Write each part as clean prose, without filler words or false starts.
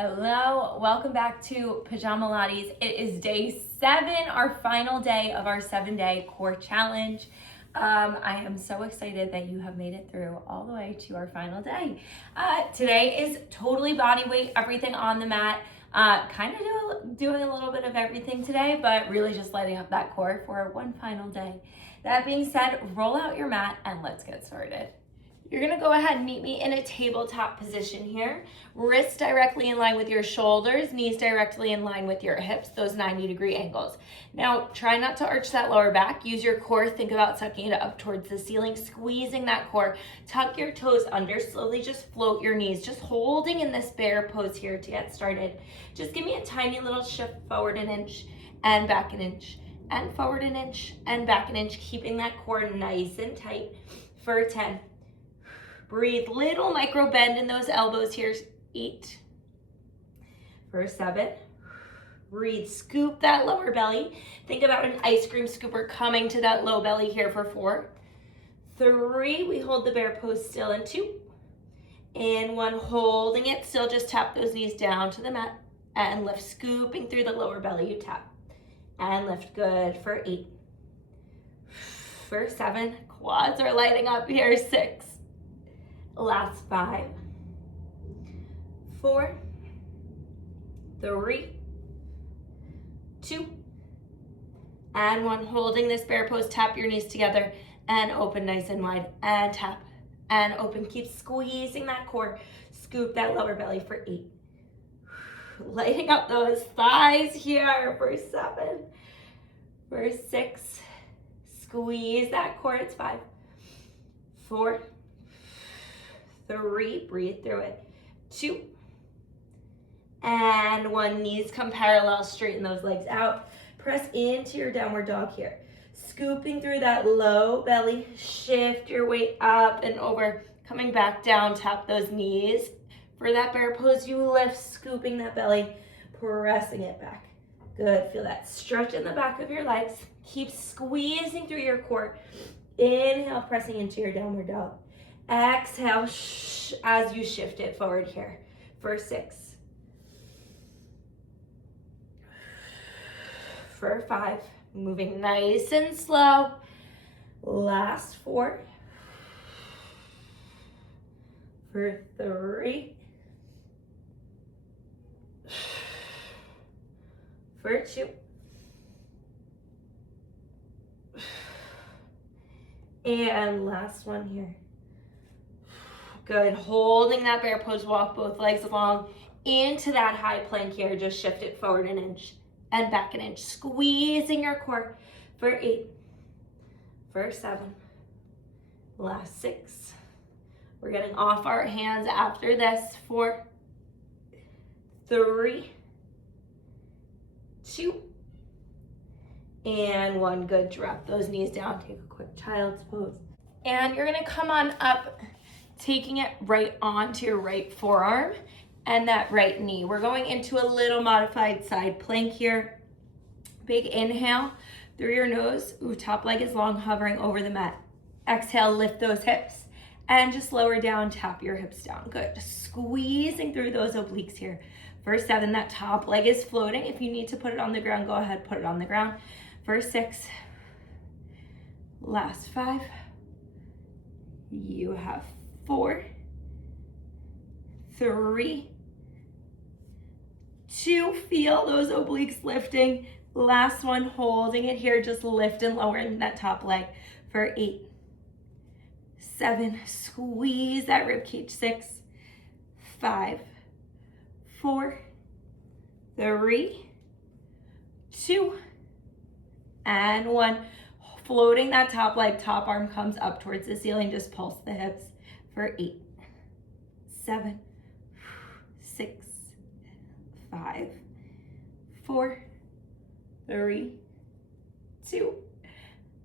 Hello, welcome back to Pajamalates. It is day 7, our final day of our 7-day core challenge. I am so excited that you have made it through all the way to our final day. Today is totally body weight, everything on the mat. Kind of doing a little bit of everything today, but really just lighting up that core for one final day. That being said, roll out your mat and let's get started. You're gonna go ahead and meet me in a tabletop position here. Wrists directly in line with your shoulders, knees directly in line with your hips, those 90-degree angles. Now, try not to arch that lower back. Use your core, think about sucking it up towards the ceiling, squeezing that core. Tuck your toes under, slowly just float your knees, just holding in this bear pose here to get started. Just give me a tiny little shift forward an inch and back an inch, and forward an inch and back an inch, keeping that core nice and tight for 10. Breathe, little micro bend in those elbows here, 8. For 7. Breathe, scoop that lower belly. Think about an ice cream scooper coming to that low belly here for 4. 3, we hold the bear pose still in 2. And 1, holding it still, just tap those knees down to the mat and lift, scooping through the lower belly, you tap. And lift, good, for 8. For 7, quads are lighting up here, 6. Last 5, 4, 3, 2, and 1. Holding this bear pose, tap your knees together and open nice and wide, and tap and open. Keep squeezing that core. Scoop that lower belly for 8. Lighting up those thighs here for 7. For 6, squeeze that core, it's 5. 4, 3, breathe through it. 2, and 1. Knees come parallel, straighten those legs out. Press into your downward dog here. Scooping through that low belly, shift your weight up and over. Coming back down, tap those knees. For that bear pose, you lift, scooping that belly, pressing it back. Good, feel that stretch in the back of your legs. Keep squeezing through your core. Inhale, pressing into your downward dog. Exhale as you shift it forward here for 6. For 5, moving nice and slow. Last 4. For 3. For 2. And last one here. Good, holding that bear pose, walk both legs along into that high plank here. Just shift it forward an inch and back an inch. Squeezing your core for 8, for 7, last 6. We're getting off our hands after this. 4, 3, 2, and 1. Good, drop those knees down, take a quick child's pose. And you're gonna come on up, taking it right onto your right forearm and that right knee. We're going into a little modified side plank here. Big inhale through your nose. Ooh, top leg is long, hovering over the mat. Exhale, lift those hips and just lower down, tap your hips down. Good, just squeezing through those obliques here. For 7, that top leg is floating. If you need to put it on the ground, go ahead, put it on the ground. For 6, last 5, you have 4, 3, 2, feel those obliques lifting. Last one, holding it here, just lift and lower in that top leg for 8, 7, squeeze that rib cage. 6, 5, 4, 3, 2, and 1. Floating that top leg, top arm comes up towards the ceiling, just pulse the hips for 8, 7, 6, 5, 4, 3, 2,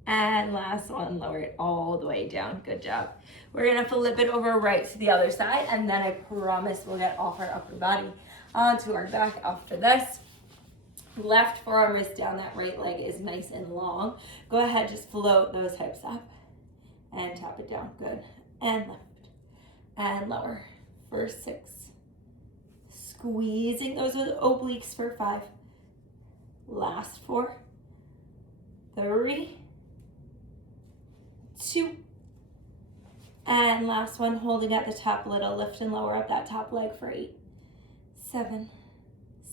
and last one, lower it all the way down. Good job. We're gonna flip it over right to the other side, and then I promise we'll get off our upper body onto our back after this. Left forearm is down, that right leg is nice and long. Go ahead, just float those hips up and tap it down. Good. And lift and lower for 6. squeezing those obliques for 5. Last 4, 3, 2, and last one, holding at the top, little lift and lower up that top leg for 8, 7,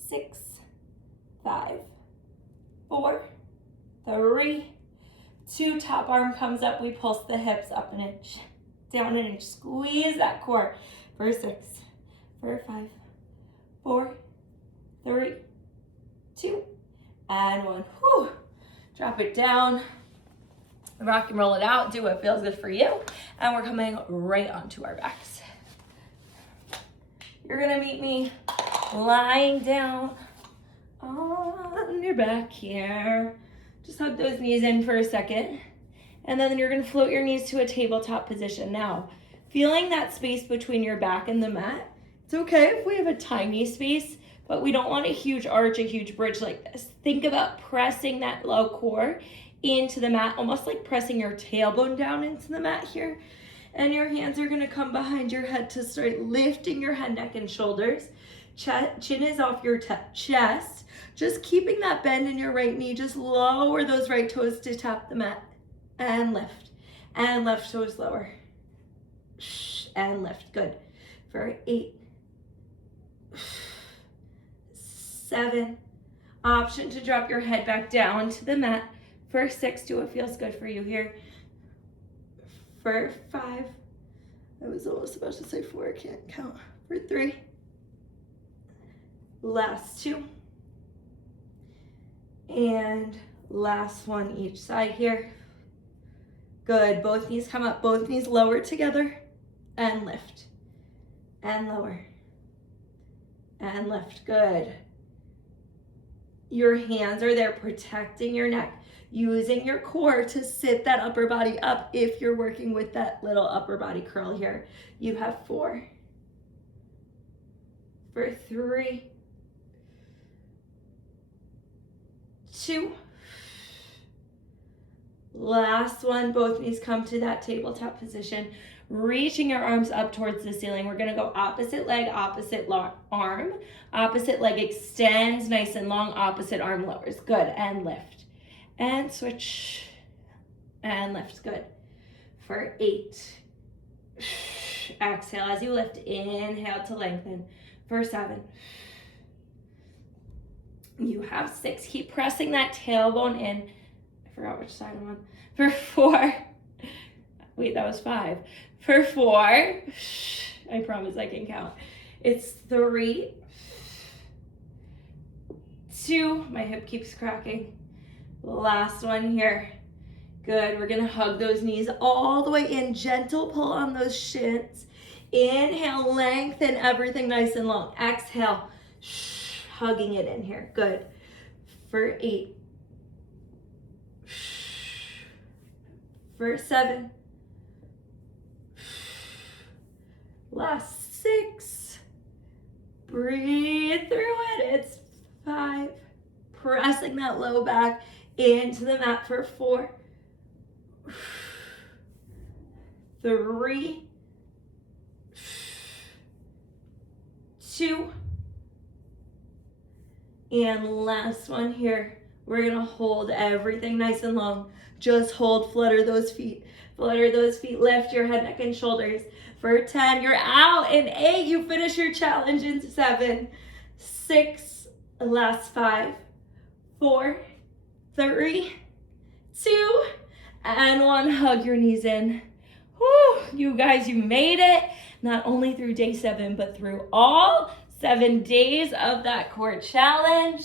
6, 5, 4, 3, 2, top arm comes up, we pulse the hips up an inch, down an inch, squeeze that core for 6, for 5, 4, 3, 2, and 1. Whew. Drop it down, rock and roll it out, do what feels good for you, and we're coming right onto our backs. You're gonna meet me lying down on your back here. Just hug those knees in for a second, and then you're gonna float your knees to a tabletop position. Now, feeling that space between your back and the mat, it's okay if we have a tiny space, but we don't want a huge arch, a huge bridge like this. Think about pressing that low core into the mat, almost like pressing your tailbone down into the mat here. And your hands are gonna come behind your head to start lifting your head, neck, and shoulders. Chin is off your chest. Just keeping that bend in your right knee. Just lower those right toes to tap the mat. And lift. And left toes lower. And lift. Good. For 8, 7. Option to drop your head back down to the mat. For 6, do what feels good for you here. For 5, I was almost about to say 4, I can't count. For 3, last 2, and last one each side here. Good, both knees come up, both knees lower together, and lift, and lower, and lift, good. Your hands are there protecting your neck, using your core to sit that upper body up if you're working with that little upper body curl here. You have 4, for 3, 2, last one, both knees come to that tabletop position, reaching your arms up towards the ceiling. We're gonna go opposite leg, opposite arm, opposite leg extends nice and long, opposite arm lowers, good, and lift, and switch, and lift, good, for 8, exhale as you lift, inhale to lengthen, for 7, you have 6, keep pressing that tailbone in, I forgot which side I'm on, for 4, wait, that was 5, for 4, I promise I can count, it's 3, 2, my hip keeps cracking, last one here, good, we're gonna hug those knees all the way in, gentle pull on those shins, inhale, lengthen everything nice and long, exhale, hugging it in here, good, for 8, for 7, last 6, breathe through it, it's 5, pressing that low back into the mat for 4, 3, 2, and last one here. We're gonna hold everything nice and long. Just hold, flutter those feet, lift your head, neck, and shoulders. For 10, you're out. In 8, you finish your challenge. In 7, 6, last 5, 4, 3, 2, and 1. Hug your knees in. Whew, you guys, you made it. Not only through day 7, but through all 7 days of that core challenge.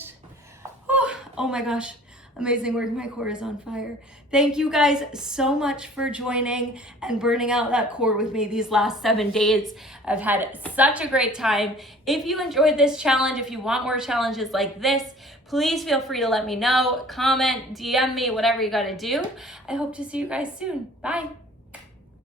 Oh my gosh, amazing work. My core is on fire. Thank you guys so much for joining and burning out that core with me these last 7 days. I've had such a great time. If you enjoyed this challenge, if you want more challenges like this, please feel free to let me know, comment, DM me, whatever you gotta do. I hope to see you guys soon. Bye.